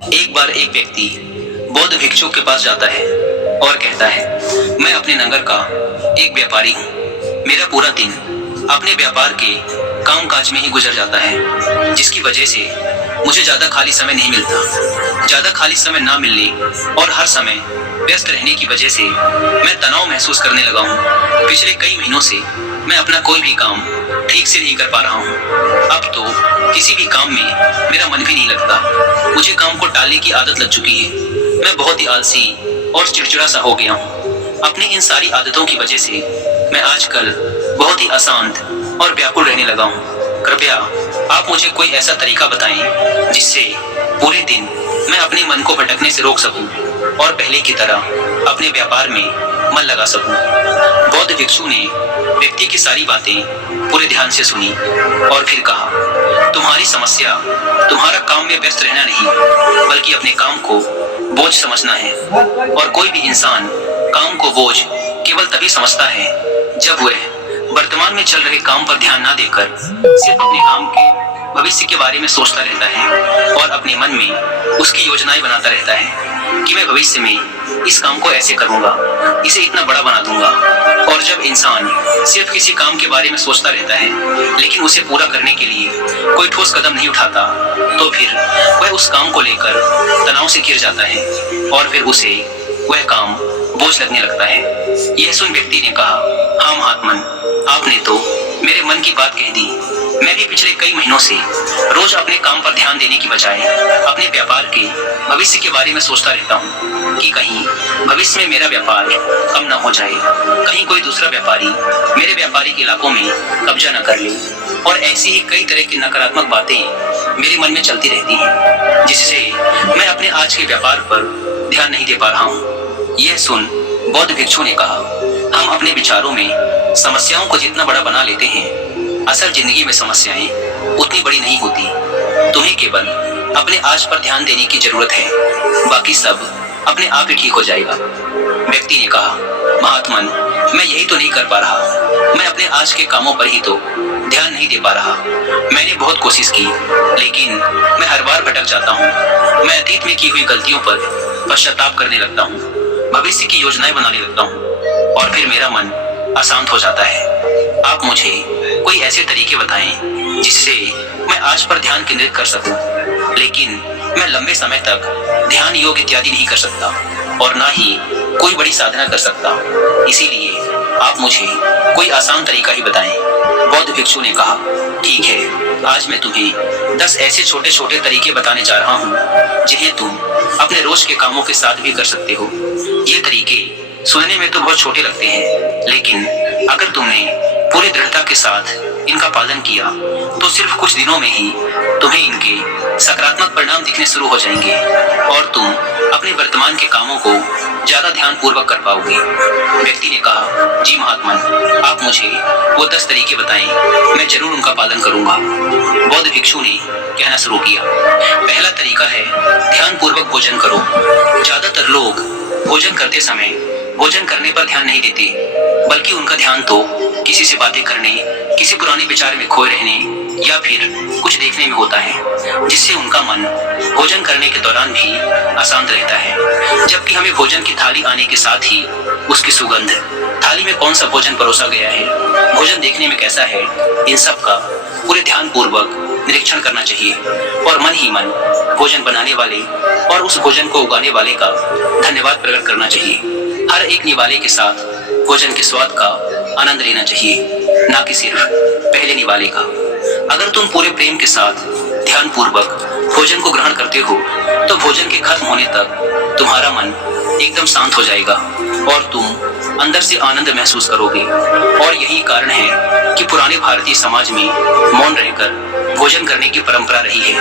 एक बार एक व्यक्ति बौद्ध भिक्षु के पास जाता है और कहता है, मैं अपने नगर का एक व्यापारी हूँ। मेरा पूरा दिन अपने व्यापार के काम काज में ही गुजर जाता है, जिसकी वजह से मुझे ज्यादा खाली समय नहीं मिलता। ज्यादा खाली समय ना मिलने और हर समय व्यस्त रहने की वजह से मैं तनाव महसूस करने लगा हूँ। पिछले कई महीनों से मैं अपना कोई भी काम ठीक से नहीं कर पा रहा हूँ। अब तो किसी भी काम में मेरा मन भी नहीं लगता। मुझे काम को टालने की आदत लग चुकी है। मैं बहुत ही आलसी और चिड़चिड़ा सा हो गया हूँ। अपनी इन सारी आदतों की वजह से मैं आजकल बहुत ही अशांत और व्याकुल रहने लगा हूँ। कृपया आप मुझे कोई ऐसा तरीका बताएं जिससे पूरे दिन मैं अपने मन को भटकने से रोक सकूं और पहले की तरह अपने व्यापार में मन लगा सकूं। बौद्ध भिक्षु ने व्यक्ति की सारी बातें पूरे ध्यान से सुनी और फिर कहा, तुम्हारी समस्या तुम्हारा काम में व्यस्त रहना नहीं, बल्कि अपने काम को बोझ समझना है। और कोई भी इंसान काम को बोझ केवल तभी समझता है जब वह वर्तमान में चल रहे काम पर ध्यान ना देकर सिर्फ अपने काम के भविष्य के बारे में सोचता रहता है और अपने मन में उसकी योजनाएं बनाता रहता है कि मैं भविष्य में इस काम को ऐसे करूंगा, इसे इतना बड़ा बना दूंगा। और जब इंसान सिर्फ किसी काम के बारे में सोचता रहता है लेकिन उसे पूरा करने के लिए कोई ठोस कदम नहीं उठाता, तो फिर वह उस काम को लेकर तनाव से घिर जाता है और फिर उसे वह काम बोझ लगने लगता है। यह सुन व्यक्ति ने कहा, हाँ महात्मन, आपने तो मेरे मन की बात कह दी। मैं भी पिछले कई महीनों से रोज अपने काम पर ध्यान देने की बजाय अपने व्यापार के भविष्य के बारे में सोचता रहता हूँ कि कहीं भविष्य में मेरा व्यापार कम न हो जाए, कहीं कोई दूसरा व्यापारी मेरे व्यापारिक इलाकों में कब्जा न कर ले। और ऐसी ही कई तरह की नकारात्मक बातें मेरे मन में चलती रहती हैं, जिससे मैं अपने आज के व्यापार पर ध्यान नहीं दे पा रहा हूँ। यह सुन बौद्ध भिक्षु ने कहा, हम अपने विचारों में समस्याओं को जितना बड़ा बना लेते हैं, असल जिंदगी में समस्याएं उतनी बड़ी नहीं होती। तुम्हें केवल अपने आज पर ध्यान देने की जरूरत है, बाकी सब अपने आप ही ठीक हो जाएगा। व्यक्ति ने कहा, महात्मन, मैं यही तो नहीं कर पा रहा। मैं अपने आज के कामों पर ही तो ध्यान नहीं दे पा रहा। मैंने बहुत कोशिश की, लेकिन मैं हर बार भटक जाता हूँ। मैं अतीत में की हुई गलतियों पर पश्चाताप करने लगता हूँ, भविष्य की योजनाएं बनाने लगता हूँ और फिर मेरा मन अशांत हो जाता है। आप मुझे कोई ऐसे तरीके बताएं जिससे मैं आज पर ध्यान केंद्रित कर सकूं, लेकिन मैं लंबे समय तक ध्यान योग इत्यादि नहीं कर सकता और ना ही कोई बड़ी साधना कर सकता। इसीलिए आप मुझे कोई आसान तरीका ही बताएं। बौद्ध भिक्षु ने कहा, ठीक है, आज मैं तुम्हें 10 ऐसे छोटे छोटे तरीके बताने जा रहा हूँ जिन्हें तुम अपने रोज के कामों के साथ भी कर सकते हो। ये तरीके सुनने में तो बहुत छोटे लगते हैं, लेकिन अगर तुमने पूरी दृढ़ता के साथ इनका पालन किया तो सिर्फ कुछ दिनों में ही तुम्हें इनके सकारात्मक परिणाम दिखने शुरू हो जाएंगे और तुम अपने वर्तमान के कामों को ज्यादा ध्यान पूर्वक कर पाओगे। व्यक्ति ने कहा, जी महात्मन, आप मुझे वो 10 तरीके बताएं, मैं जरूर उनका पालन करूंगा। बौद्ध भिक्षु ने कहना शुरू किया, पहला तरीका है ध्यान पूर्वक भोजन करो। ज्यादातर लोग भोजन करते समय भोजन करने पर ध्यान नहीं देते, बल्कि उनका ध्यान तो किसी से बातें करने, किसी पुराने विचार में खोए रहने या फिर कुछ देखने में होता है, जिससे उनका मन भोजन करने के दौरान भी अशांत रहता है। जबकि हमें भोजन की थाली आने के साथ ही उसकी सुगंध, थाली में कौन सा भोजन परोसा गया है, भोजन देखने में कैसा है, इन सब का पूरे ध्यान पूर्वक निरीक्षण करना चाहिए और मन ही मन भोजन बनाने वाले और उस भोजन को उगाने वाले का धन्यवाद प्रकट करना चाहिए। हर एक निवाले के साथ भोजन के स्वाद का आनंद लेना चाहिए, ना कि सिर्फ पहले निवाले का। अगर तुम पूरे प्रेम के साथ ध्यान पूर्वक भोजन को ग्रहण करते हो तो भोजन के खत्म होने तक तुम्हारा मन एकदम शांत हो जाएगा और तुम अंदर से आनंद महसूस करोगे। और यही कारण है कि पुराने भारतीय समाज में मौन रहकर भोजन करने की परंपरा रही है,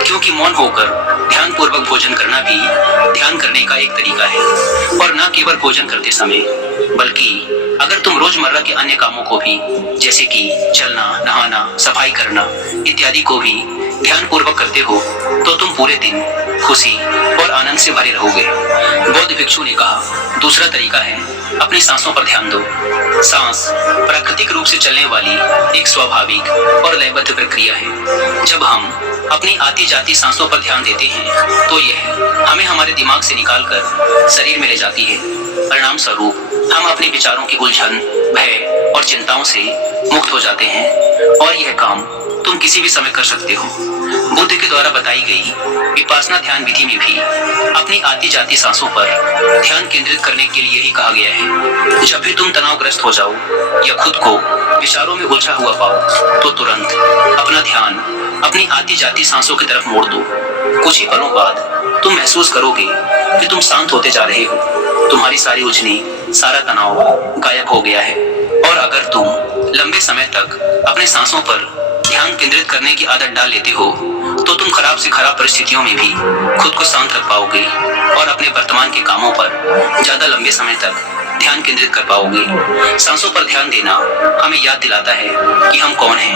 क्योंकि मौन होकर ध्यान पूर्वक भोजन करना भी ध्यान करने का एक तरीका है। और न केवल भोजन करते समय, बल्कि अगर तुम रोजमर्रा के अन्य कामों को भी, जैसे कि चलना, नहाना, सफाई करना इत्यादि को भी ध्यान पूर्वक करते हो तो तुम पूरे दिन खुशी और आनंद से भरे रहोगे। बौद्ध भिक्षु ने कहा, दूसरा तरीका है अपनी सांसों पर ध्यान दो। सांस प्राकृतिक रूप से चलने वाली एक स्वाभाविक और लयबद्ध प्रक्रिया है। जब हम अपनी आती जाती सांसों पर ध्यान देते हैं तो यह हमें हमारे दिमाग से निकालकर शरीर में ले जाती है। परिणाम स्वरूप हम अपने विचारों की उलझन, भय और चिंताओं से मुक्त हो जाते हैं और यह काम तुम किसी भी समय कर सकते हो। बुद्ध के द्वारा बताई गई विपासना ध्यान विधि में भी अपनी आती जाती सांसों पर ध्यान केंद्रित करने के लिए ही कहा गया है। जब भी तुम तनावग्रस्त हो जाओ या खुद को विचारों में उलझा हुआ पाओ तो तुरंत अपना ध्यान अपनी आती जाती सांसों की तरफ मोड़ दो। कुछ ही पलों बाद तुम महसूस करोगे कि तुम शांत होते जा रहे हो। तुम्हारी सारी उलझने, सारा तनाव गायब हो गया है। और अगर तुम लंबे समय तक अपने सांसों पर ध्यान केंद्रित करने की आदत डाल लेते हो तो तुम खराब से खराब परिस्थितियों में भी खुद को शांत रख पाओगे और अपने वर्तमान के कामों पर ज्यादा लंबे समय तक ध्यान केंद्रित कर पाओगे। सांसों पर ध्यान देना हमें याद दिलाता है कि हम कौन हैं।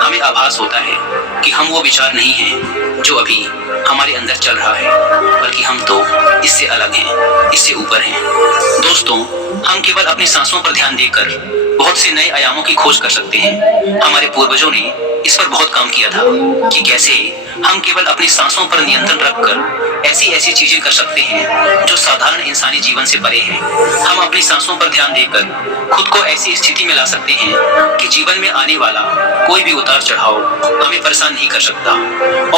हमें आभास होता है कि हम वो विचार नहीं हैं जो अभी हमारे अंदर चल रहा है, बल्कि हम तो इससे अलग हैं, इससे ऊपर हैं। दोस्तों, हम केवल अपनी सांसों पर ध्यान देकर बहुत से नए आयामों की खोज कर सकते हैं। हमारे पूर्वजों ने इस पर बहुत काम किया था कि कैसे हम केवल अपनी सांसों पर नियंत्रण रखकर ऐसी चीजें कर सकते हैं जो साधारण इंसानी जीवन से परे हैं। हम अपनी सांसों पर ध्यान देकर खुद को ऐसी स्थिति में ला सकते हैं कि जीवन में आने वाला कोई भी उतार चढ़ाव हमें परेशान नहीं कर सकता।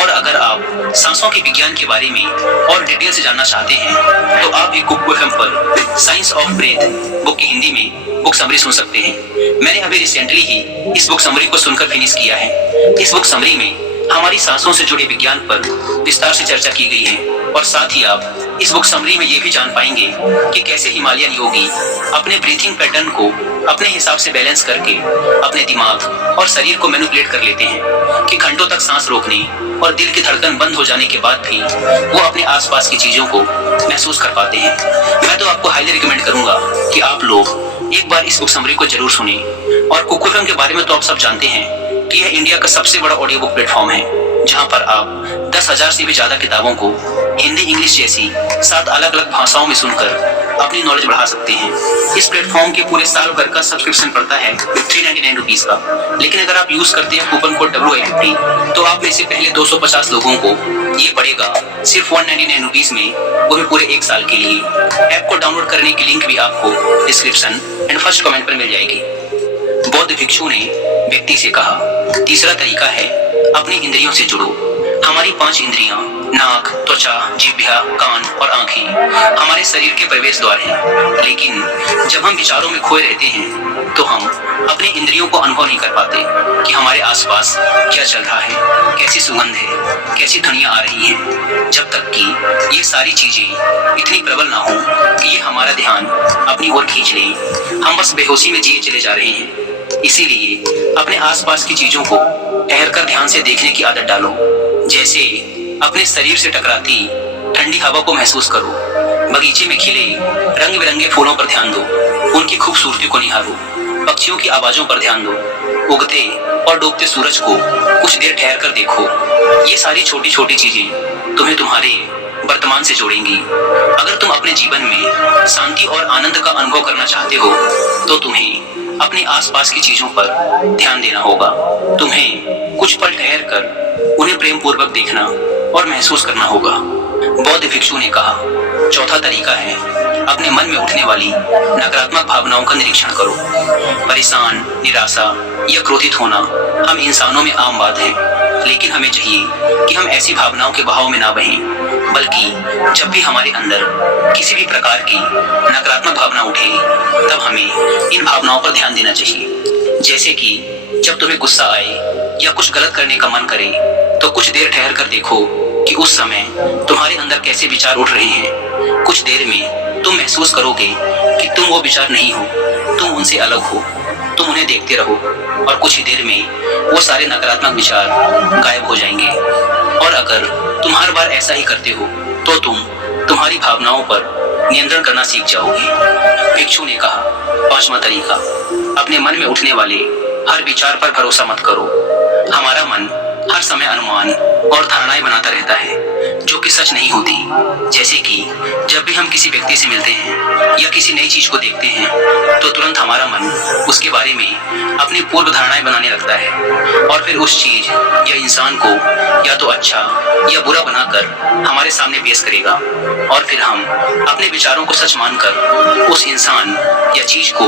और अगर आप सांसों के विज्ञान के बारे में और डिटेल से जानना चाहते हैं तो आप एक कुकू एफएम पर साइंस ऑफ ब्रेथ बुक की हिंदी में बुक समरी सुन सकते हैं। मैंने अभी रिसेंटली ही इस बुक समरी को सुनकर फिनिश किया है। इस बुक समरी में हमारी सांसों से जुड़े विज्ञान पर विस्तार से चर्चा की गई है और साथ ही आप इस बुक समरी में ये भी जान पाएंगे कि कैसे हिमालयन योगी अपने ब्रीथिंग पैटर्न को अपने हिसाब से बैलेंस करके अपने दिमाग और शरीर को मैनिपुलेट कर लेते हैं कि घंटों तक सांस रोकने और दिल की धड़कन बंद हो जाने के बाद भी वो अपने आसपास की चीजों को महसूस कर पाते हैं। मैं तो आपको हाईली रिकमेंड करूंगा कि आप लोग एक बार इस बुक समरी को जरूर सुने। और कुकू एफएम के बारे में तो आप सब जानते हैं कि यह इंडिया का सबसे बड़ा ऑडियो बुक प्लेटफॉर्म है, जहां पर आप 10,000 से भी ज्यादा किताबों को हिंदी, इंग्लिश जैसी 7 अलग अलग भाषाओं में सुनकर अपनी नॉलेज बढ़ा सकते हैं। इस प्लेटफॉर्म के पूरे साल भर का सब्सक्रिप्शन पड़ता है 399 रुपीज का, लेकिन अगर आप यूज करते हैं कूपन कोड WI50 तो आप में से पहले 250 लोगों को ये पड़ेगा सिर्फ 199 रुपीज में, वो भी पूरे 1 साल के लिए। ऐप को डाउनलोड करने की लिंक भी आपको डिस्क्रिप्शन एंड फर्स्ट कमेंट पर मिल जाएगी। बौद्ध भिक्षु ने व्यक्ति से कहा, तीसरा तरीका है अपनी इंद्रियों से जुड़ो। हमारी 5 इंद्रियां नाक, त्वचा, जिह्वा, कान और आंखें हमारे शरीर के प्रवेश द्वार हैं, लेकिन जब हम विचारों में खोए रहते हैं तो हम अपने इंद्रियों को अनुभव नहीं कर पाते कि हमारे आसपास क्या चल रहा है, कैसी सुगंध है, कैसी ध्वनियां आ रही हैं, जब तक कि ये सारी चीजें इतनी प्रबल ना हो कि ये हमारा ध्यान अपनी ओर खींच ले। हम बस बेहोशी में जिए चले जा रहे हैं। इसीलिए अपने आसपास की चीजों को ठहरकर ध्यान से देखने की आदत डालो। जैसे अपने शरीर से टकराती ठंडी हवा को महसूस करो, बगीचे में खिले रंग बिरंगे फूलों पर ध्यान दो, उनकी खूबसूरती को निहारो, पक्षियों की आवाजों पर ध्यान दो, उगते और डूबते सूरज को कुछ देर ठहर कर देखो। ये सारी छोटी छोटी चीजें तुम्हें तुम्हारे वर्तमान से जोड़ेंगी। अगर तुम अपने जीवन में शांति और आनंद का अनुभव करना चाहते हो तो तुम्हें अपने आसपास की चीजों पर ध्यान देना होगा। तुम्हें कुछ पल ठहर कर उन्हें प्रेम पूर्वक देखना और महसूस करना होगा। बौद्ध भिक्षु ने कहा, चौथा तरीका है अपने मन में उठने वाली नकारात्मक भावनाओं का निरीक्षण करो। परेशान, निराशा या क्रोधित होना हम इंसानों में आम बात है, लेकिन हमें चाहिए कि हम ऐसी भावनाओं के बहाव में ना बहें, बल्कि जब भी हमारे अंदर किसी भी प्रकार की नकारात्मक भावना उठे तब हमें इन भावनाओं पर ध्यान देना चाहिए। जैसे कि जब तुम्हें गुस्सा आए या कुछ गलत करने का मन करे तो कुछ देर ठहर कर देखो कि उस समय तुम्हारे अंदर कैसे विचार उठ रहे हैं। कुछ देर में तुम महसूस करोगे कि तुम वो विचार नहीं हो, तुम उनसे अलग हो। तुम उन्हें देखते रहो और कुछ ही देर में वो सारे नकारात्मक विचार गायब हो जाएंगे। और अगर तुम हर बार ऐसा ही करते हो तो तुम तुम्हारी भावनाओं पर नियंत्रण करना सीख जाओगे। भिक्षु ने कहा, पांचवा तरीका, अपने मन में उठने वाले हर विचार पर भरोसा मत करो। हमारा मन हर समय अनुमान और धारणाएं बनाता रहता है जो कि सच नहीं होती। जैसे कि जब भी हम किसी व्यक्ति से मिलते हैं या किसी नई चीज को देखते हैं तो तुरंत हमारा मन उसके बारे में अपनी पूर्व धारणाएं बनाने लगता है और फिर उस चीज या इंसान को या तो अच्छा या बुरा बनाकर हमारे सामने पेश करेगा और फिर हम अपने विचारों को सच मानकर उस इंसान या चीज को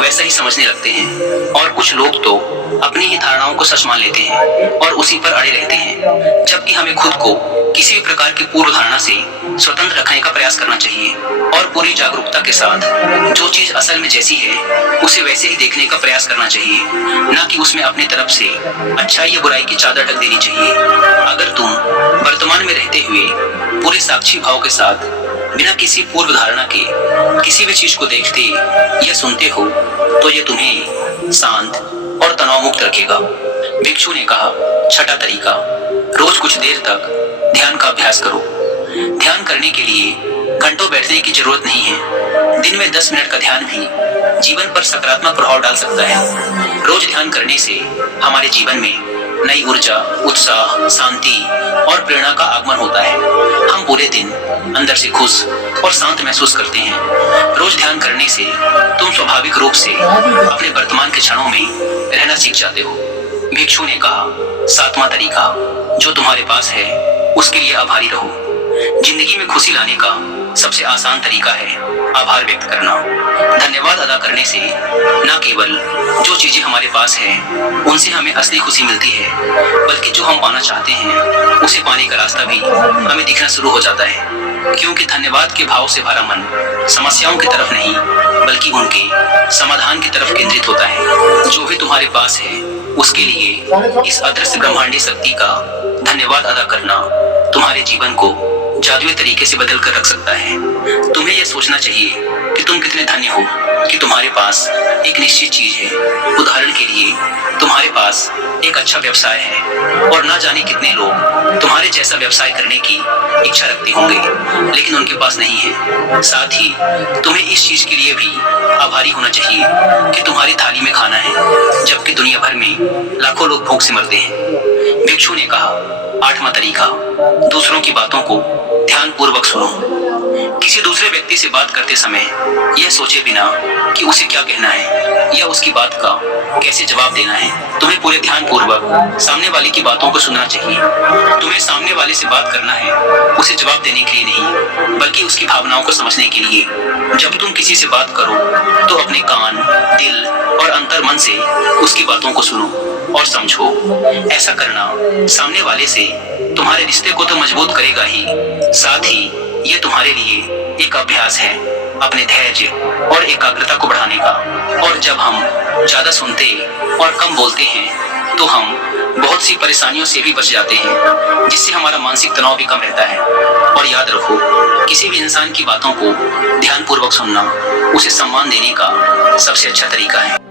वैसा ही समझने लगते हैं। और कुछ लोग तो अपनी ही धारणाओं को सच मान लेते हैं और उसी पर अड़े रहते हैं, जबकि हमें खुद को किसी भी प्रकार की पूर्व धारणा से स्वतंत्र रखने का प्रयास करना चाहिए और पूरी जागरूकता के साथ जो चीज असल में जैसी है उसे वैसे ही देखने का प्रयास करना चाहिए, न कि उसमें अपनी तरफ से अच्छाई या बुराई की चादर ढक देनी चाहिए। अगर तुम वर्तमान में रहते हुए पूरे साक्षी भाव के साथ बिना किसी पूर्व धारणा के किसी भी चीज को देखते या सुनते हो तो ये तुम्हें शांत और तनाव मुक्त रखेगा। भिक्षु ने कहा, छठा तरीका, रोज कुछ देर तक ध्यान का अभ्यास करो। ध्यान करने के लिए घंटों बैठने की जरूरत नहीं है। दिन में 10 मिनट का ध्यान भी जीवन पर सकारात्मक प्रभाव डाल सकता है। रोज ध्यान करने से हमारे जीवन में नई ऊर्जा, उत्साह, शांति और प्रेरणा का आगमन होता है। हम पूरे दिन अंदर से खुश और शांत महसूस करते हैं। रोज ध्यान करने से तुम स्वाभाविक रूप से अपने वर्तमान के क्षणों में रहना सीख जाते हो। भिक्षु ने कहा, सातवां तरीका, जो तुम्हारे पास है उसके लिए आभारी रहो। जिंदगी में खुशी लाने का सबसे आसान तरीका है आभार व्यक्त करना। धन्यवाद अदा करने से न केवल जो चीजें हमारे पास हैं उनसे हमें असली खुशी मिलती है, बल्कि जो हम पाना चाहते हैं उसे पाने का रास्ता भी हमें दिखना शुरू हो जाता है। क्योंकि धन्यवाद के भाव से भरा मन समस्याओं की तरफ नहीं बल्कि उनके समाधान की तरफ केंद्रित होता है। जो भी तुम्हारे पास है उसके लिए इस अदृश्य ब्रह्मांडी शक्ति का धन्यवाद अदा करना तुम्हारे जीवन को जादुई तरीके से बदल कर रख सकता है। तुम्हें यह सोचना चाहिए कि तुम कितने धन्य हो कि तुम्हारे पास एक निश्चित चीज है। उदाहरण के लिए तुम्हारे पास एक अच्छा व्यवसाय है और ना जाने कितने लोग तुम्हारे जैसा व्यवसाय करने की इच्छा रखते होंगे लेकिन उनके पास नहीं है। साथ ही तुम्हें इस चीज के लिए भी आभारी होना चाहिए कि तुम्हारी थाली में खाना है, जबकि दुनिया भर में लाखों लोग भूख से मरते हैं। भिक्षु ने कहा, आठवां तरीका, दूसरों की बातों को ध्यान पूर्वक सुनो। किसी दूसरे व्यक्ति से बात करते समय यह सोचे बिना कि उसे क्या कहना है या उसकी बात का कैसे जवाब देना है, तुम्हें पूरे ध्यान पूर्वक सामने वाले की बातों को सुनना चाहिए। तुम्हें सामने वाले से बात करना है उसे जवाब देने के लिए नहीं, बल्कि उसकी भावनाओं को समझने के लिए। जब तुम किसी से बात करो तो अपने कान, दिल और अंतर्मन से उसकी बातों को सुनो और समझो। ऐसा करना सामने वाले से तुम्हारे रिश्ते को तो मजबूत करेगा ही, साथ ही ये तुम्हारे लिए एक अभ्यास है अपने धैर्य और एकाग्रता को बढ़ाने का। और जब हम ज्यादा सुनते और कम बोलते हैं तो हम बहुत सी परेशानियों से भी बच जाते हैं, जिससे हमारा मानसिक तनाव भी कम रहता है। और याद रखो, किसी भी इंसान की बातों को ध्यानपूर्वक सुनना उसे सम्मान देने का सबसे अच्छा तरीका है।